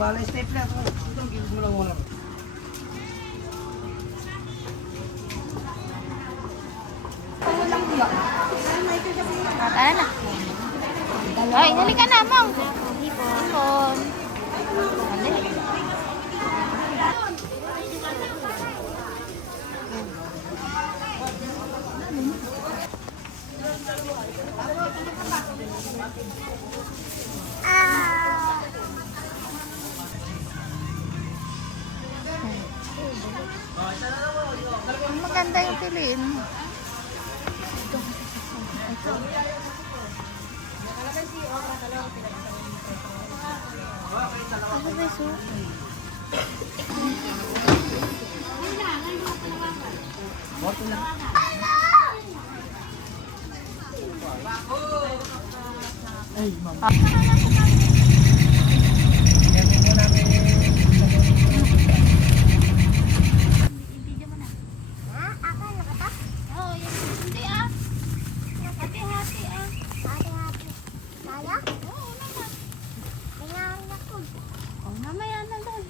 bala stapler. Ito, gilid mo lang muna. Tara na. Ay, dali ka na, Mong. Hipon. Dali. Maganda yung piliin mo. Ano ba ito? Boto lang. Ay, mama. Gamin mo namin. Video mo na. Ako nakata? Oo, yan. Hindi ah. Hati-hati ah. Hati-hati. Kaya? Oo, naman. Nangyari ako. Oo, mamaya na doon.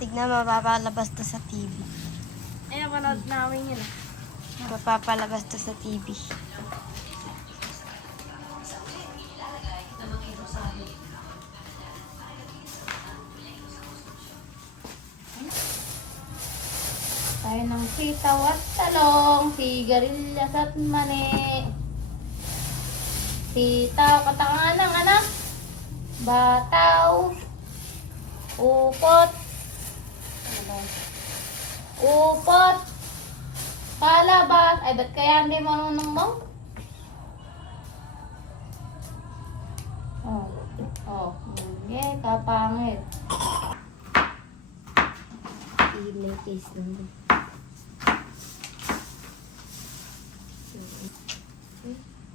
Tignan, mapapalabas to sa TV. Ayan, panood namin yun. Mapapalabas to sa TV. Tayo ng sitaw at talong, sigarilyas at mani. Sitaw, katangan ng anak. Bataw. Upot. Upot. Palabas. Ay, ba't kaya hindi marunong mo? Oh. Oh. Okay, kapangit. Ilay face lang.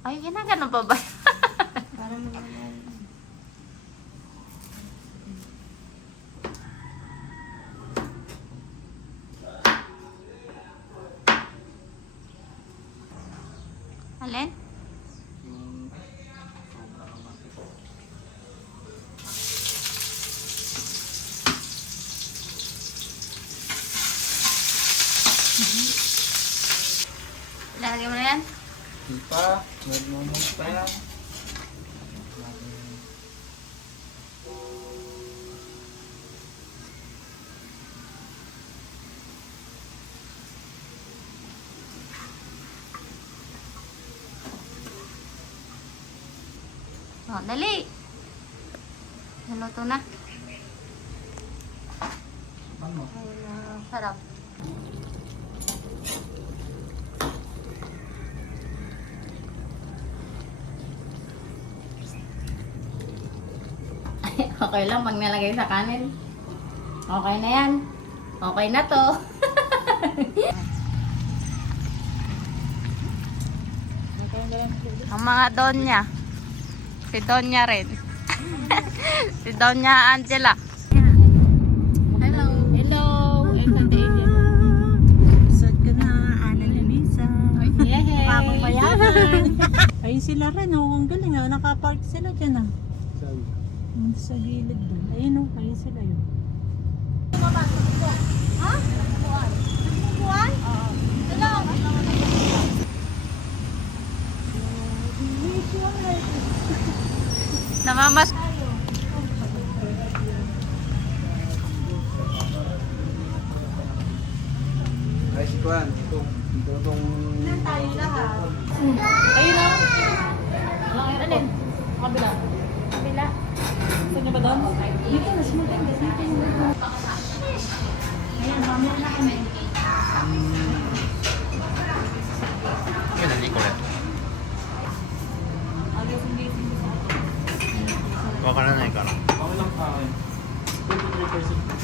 Ay, ginagano pa ba? Para malaman. Alin? Lalagyan mo na yan? Di pa. Nagmumog pa yan. Oh, dali. Naluto na. Ano? Sarap. Okay lang pag nalagay sa kanin. Okay na yan. Okay na to. Ang mga donya. Si Donya rin. Si Donya Angela. Hello. Hello. Elsa de Ella. Sad ka na, Ana Lamisa. Yehey. Papayagan. Ayun sila rin, oh. Ang galing, ah. Nakapark sila dyan, ah. Sabi. Sa gilid doon. Ayun, oh. Ayun sila yun. Ha? Buwan? Oo. Hello. Namamas. Ay, si Kuan. Ito itong... Tayo lahat. Ayun na. Alin? Kabila. Kabila. Gusto niyo ba doon? Dito, mas maganda. Dito yung ayan, mamaya na kami. 何これわからないから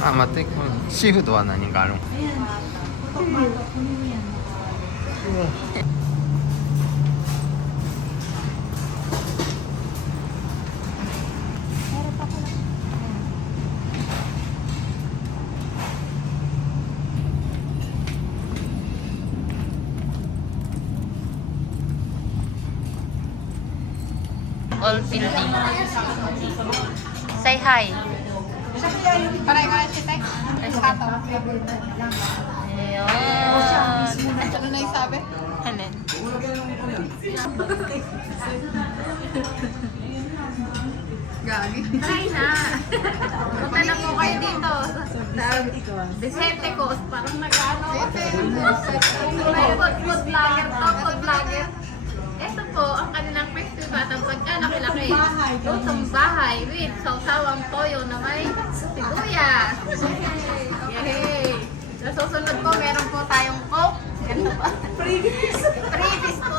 あ、待ってこのシーフードは何があるの Ayan. Tutok-matok. Kunin mo yan. all building. Say hi. Paray ka si Tek. Rescato. Ayun. Ano na yung sabi? Helen. Gagi. Try na. Punta na po kayo dito. Decepticons. Parang nag-ano. Food vlogger to. Food vlogger. Ito po, ang kanilang festival ng pagkalaki-laki. Lutong bahay with sawsawang toyo na may sibuyas. Yay! Sa susunod po, meron po tayong coke. Ganito pa. Previous po.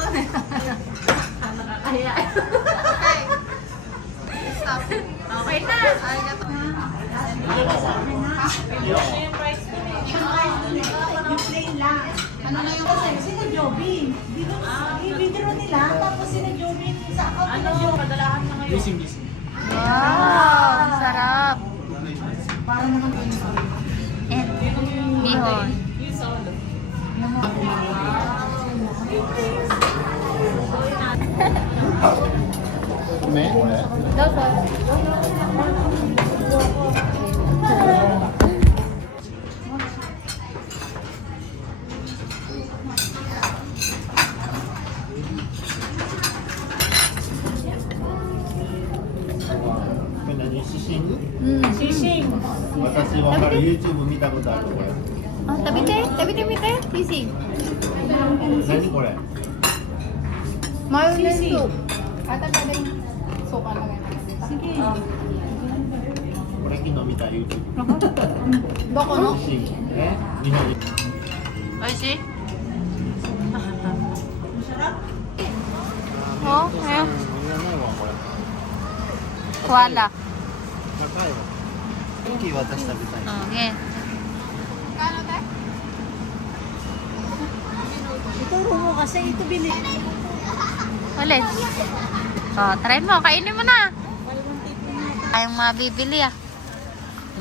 Nakakaya. Okay. Stop. Okay na. Ay, gato. Ano na yung Sino Jobin? Video nila, tapos sino Jobin sa account nila. Ano, kadalahan na ngayon. Wow, sarap. And bihon. Sising. 私わかる YouTube 見たことあるこれ Oh, tabi te. Sisig. 何これ Mayonnaise soup. Ata ka din. Suka lang yan. これ昨日見た YouTube Boko no? シンえ日本人 Oishi? Oh, ayan. いらないわこれ Koala. 高いわクッキー私食べたい Okay. Kano tayo? Ituro mo kasi ito bili. Ulit. Oh, try mo. Kainin mo na. Tayong mabibili ah.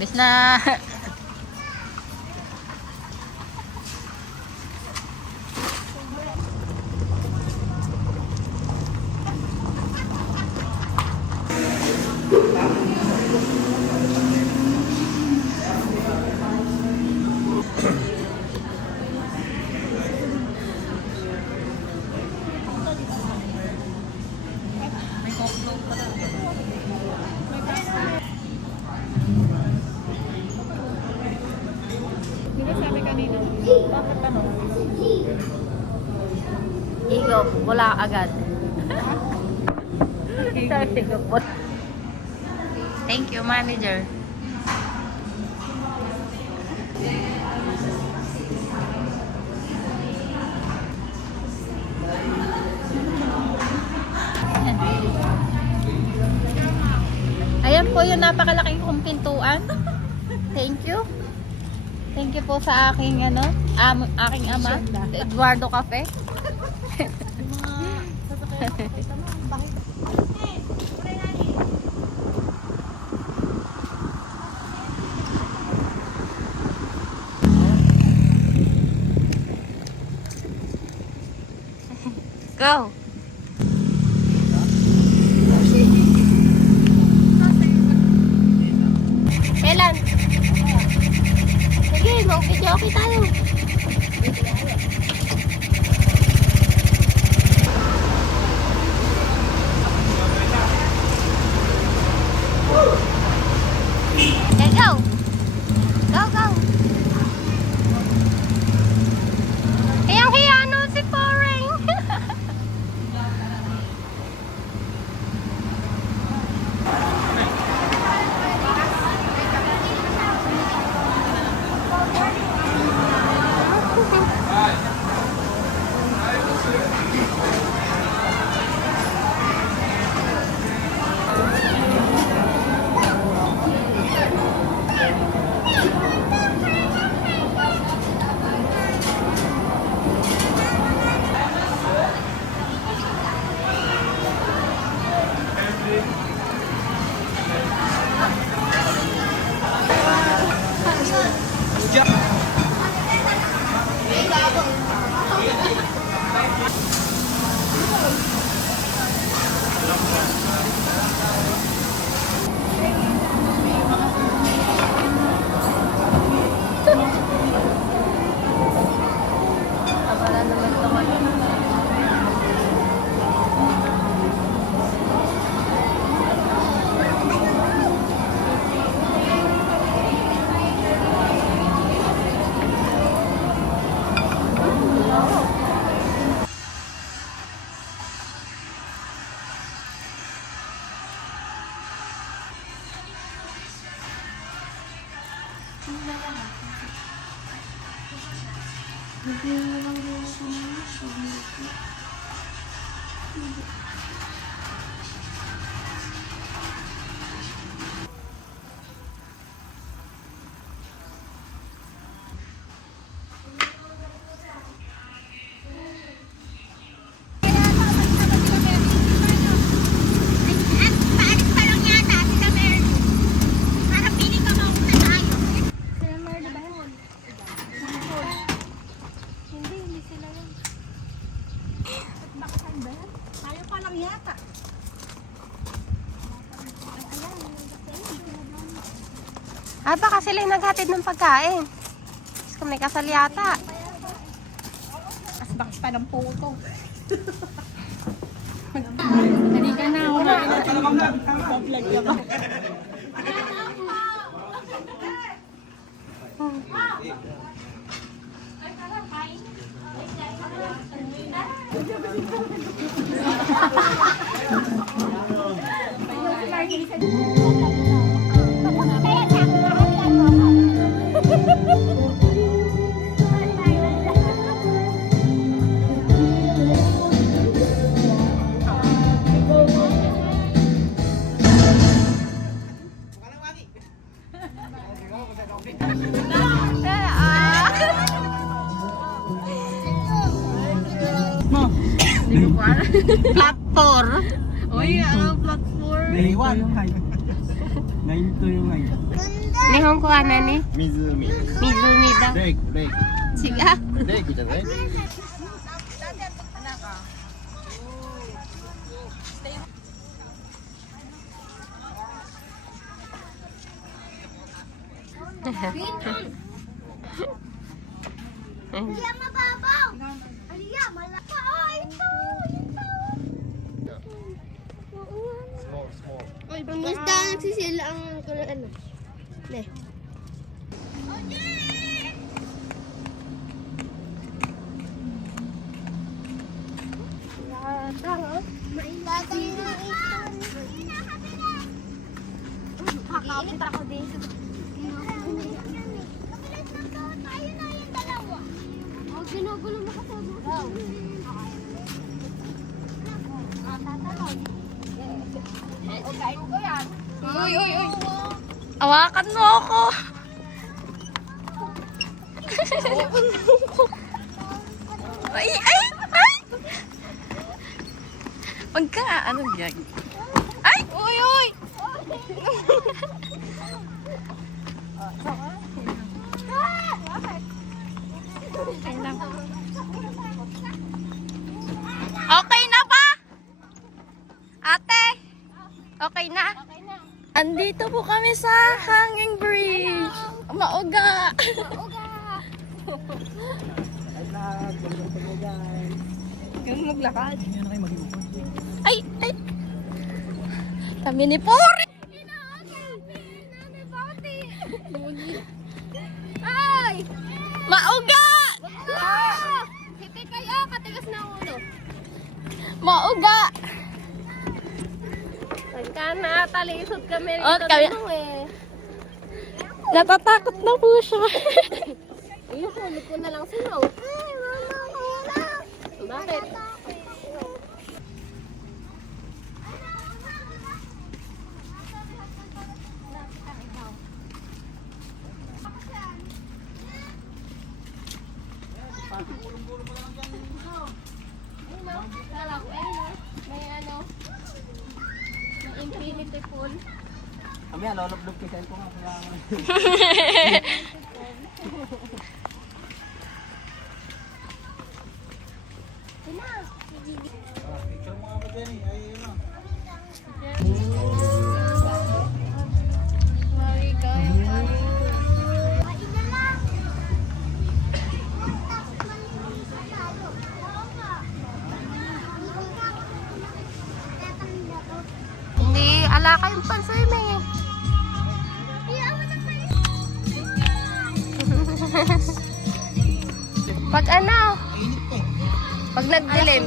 Bis na. Di ba sabi kanina? Bakit ano? Igo, wala agad. Thank you, manager. Ayan po yung napakalaking kong pintuan. Thank you. Thank you po sa aking aking ama, Eduardo Cafe. Go. Kailan? Sige, mag-video tayo. Okay, go. Go, go. Hiyang-hiya no si Poreng. Paalis pa lang yata sila Mary. Para piling ka mauna tayo. Sila Mary ba yun? Hindi sila yun. Bakit ba yan? Tayo pa lang yata. Ah, baka sila yung naghatid ng pagkain. Tapos kung may kasal yata. As bakit pa ng puto. Platform. Naiwan. Ngayon to yung ngayon. Nihon ko ano ni? 湖 Mizumi daw. レイクレイク Siga. レイクじゃない Aliyah, mababaw! Aliyah, malaki! Oh, ito! small small Basta nagsisila ang ano. Ne. Mailatang na ito. Kakapit ako dito. Kapilit na to. Tayo na yung dalawa. Oh, ginugulo mo kasi. Uy, uy, uy. Awakan mo ako. Ay, ay, ay. Huwag ka, ano yan? Ay, uy, uy. Okay na ba? Ate? Okay na? Andito po kami sa Hanging Bridge. Mauga. Yung maglakad. Ay, ay. Kami ni Pori. Ay! Mauga! Hindi kayo, katigas na ulo. Mauga! Pagka natalisod kami Oh, kami. Natatakot na po siya. Ayun, hulog ko na lang sino. Bakit? May ano, may infinity pool. Kami, loloblog kay Sento nga. Picture mo ako dyan eh. Ayun na. Hindi, ala kayong pan-swimming. Pag ano? Pag nagdilim.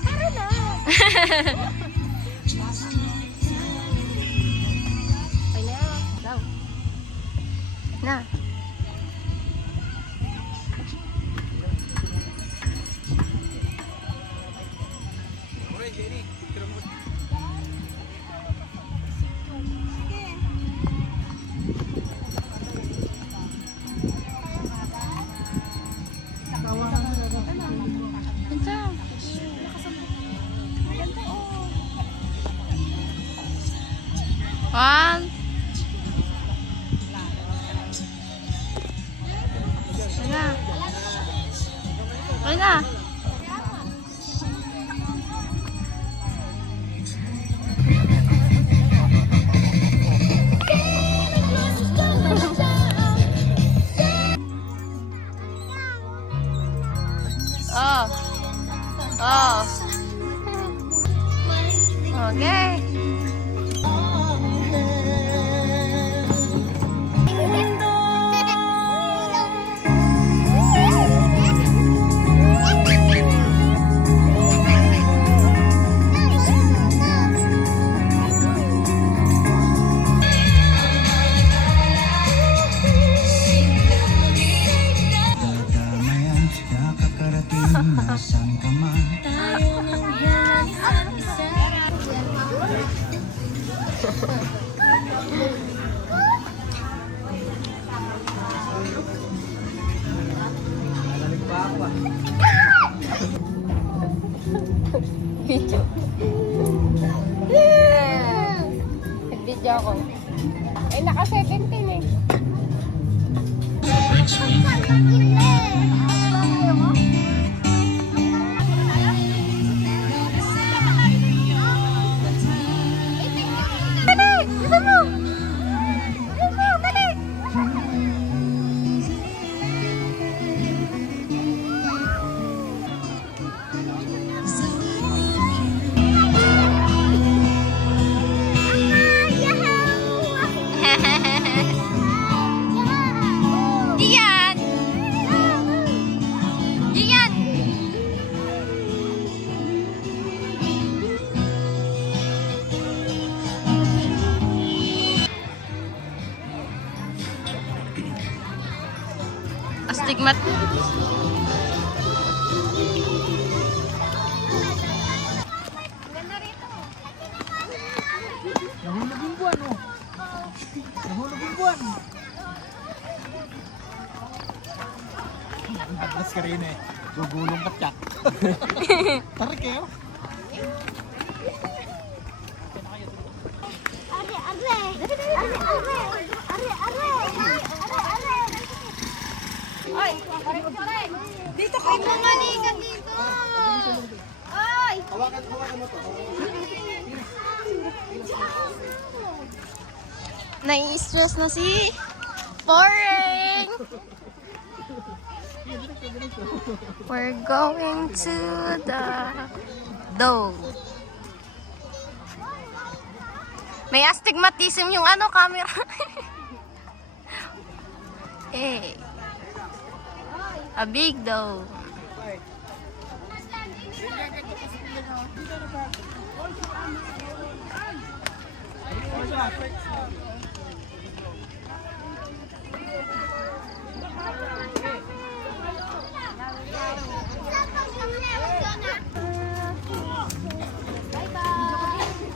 Tara na! Okay na yan. Go. Na. One. Wala. Wala. Oh. Oh. Okay. Nag-video ako. Eh, naka-17 eh. Dali! Bilisan mo! Bilisan mo! Dali! Diyan! Diyan! Astigmat. Nahulog yung buwan, oh. Nahulog yung buwan. Ang baglas ka rin eh. Gugulong ka tsak. Tarik kayo. Dito kayo mamalikan dito. Ay! Hawakan mo to. Nai-stress na si Poreng. We're going to the dome. May astigmatism yung ano, camera. Hey. A big dome.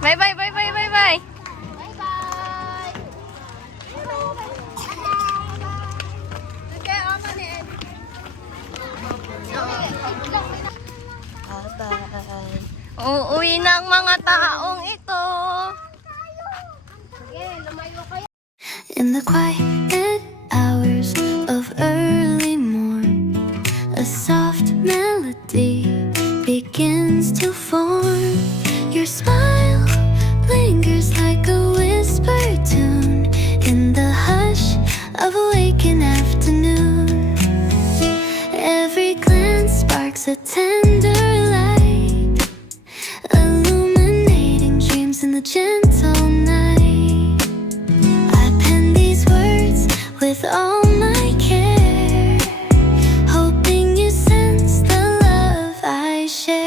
Bye bye bye bye bye bye. Uuwi na ang mga taong ito. In the quiet hours of early morn, a soft melody begins to form. Your smile lingers like a whispered tune in the hush of a waking afternoon. Every glance sparks a tender light, illuminating dreams in the gentle night. I pen these words with all my care, hoping you sense the love I share.